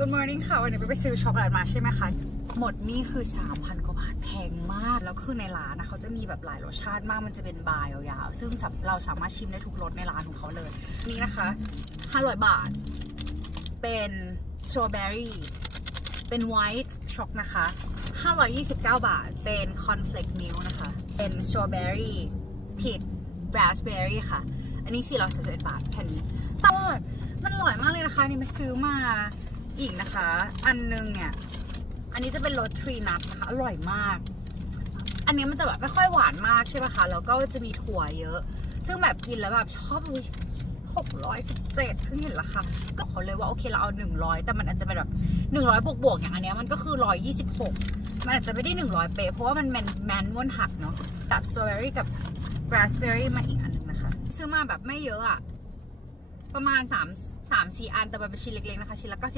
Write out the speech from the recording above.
Good morning ค่ะ วันนี้ไปซื้อช็อกโกแลตมาใช่ไหมคะ หมดนี่คือ 3,000 กว่าบาทแพงมาก แล้วคือในร้านนะเขาจะมีแบบหลายรสชาติมากมันจะเป็นบาร์ยาวๆ ซึ่งเราสามารถชิมได้ทุกรสในร้านของเขาเลย นี่นะคะ 500 บาท เป็นสตรอเบอรี่เป็นไวท์ช็อกนะคะ 529 บาท เป็นคอนเฟลกมิลนะคะ เป็นสตรอเบอรี่ผิดราสเบอรี่ค่ะ อันนี้431บาทแค่นี้ต่ว่ามันอร่อยมากเลยนะคะ นี่มาซื้อมา อีกนะคะ อันนึงเนี่ย อันนี้จะเป็นรสทรีนัทนะคะ อร่อยมาก อันนี้มันจะแบบไม่ค่อยหวานมากใช่ไหมคะ แล้วก็จะมีถั่วเยอะ ซึ่งแบบกินแล้วแบบชอบเลยหกร้อยสิบเจ็ดเพิ่งเห็นราคาก็เขาเลยว่าโอเคเราเอาหนึ่งร้อยแต่มันอาจจะเป็นแบบหนึ่งร้อยบวกบวกๆอย่างอันเนี้ยมันก็คือร้อยยี่สิบหกมันอาจจะไม่ได้หนึ่งร้อยเป๊ะเพราะว่ามันแมนแมนนวลหักเนาะกับสตรอเบอรี่กับราสเบอรี่มาอีกอันหนึงนะคะ ซื้อมาแบบไม่เยอะอะประมาณสามสามสี่อันแต่มันเป็นชิ้นเล็กๆนะคะ ชิ้นละเก้าสิบ